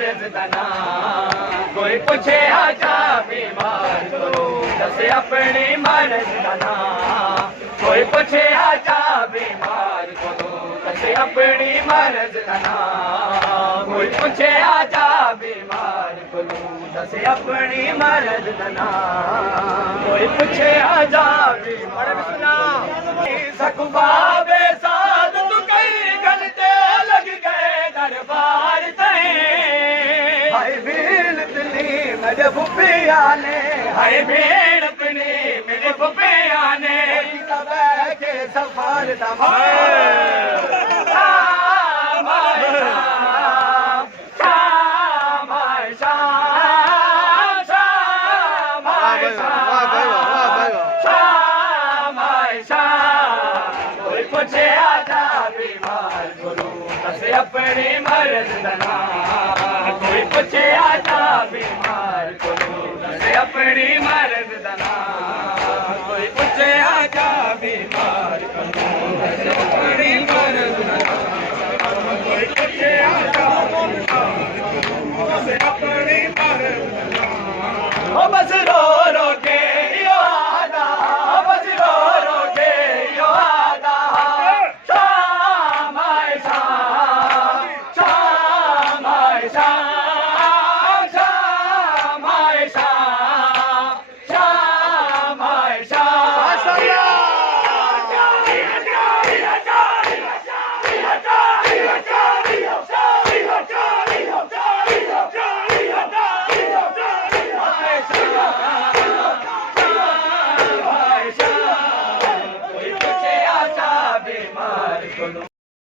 मर्ज दना कोई पूछे आजा बीमार को दसे अपनी मर्ज दना कोई पूछे आजा बीमार को दसे अपनी मर्ज दना कोई पूछे आजा बीमार को दसे अपनी मर्ज दना कोई पूछे आजा बीमार सुना सकबाबे साध तू कई घंटे लग गए दरबार तई हाय भीड़ तनी मेरे फुफिया ने हाय भीड़ तनी मेरे फुफिया ने के सफर पूछे आजा बीमार गुरु दसे अपनी मर्ज दना कोई पूछे आजा बीमार गुरु दसे अपनी मर्ज दना कोई पूछे आजा बीमार गुरु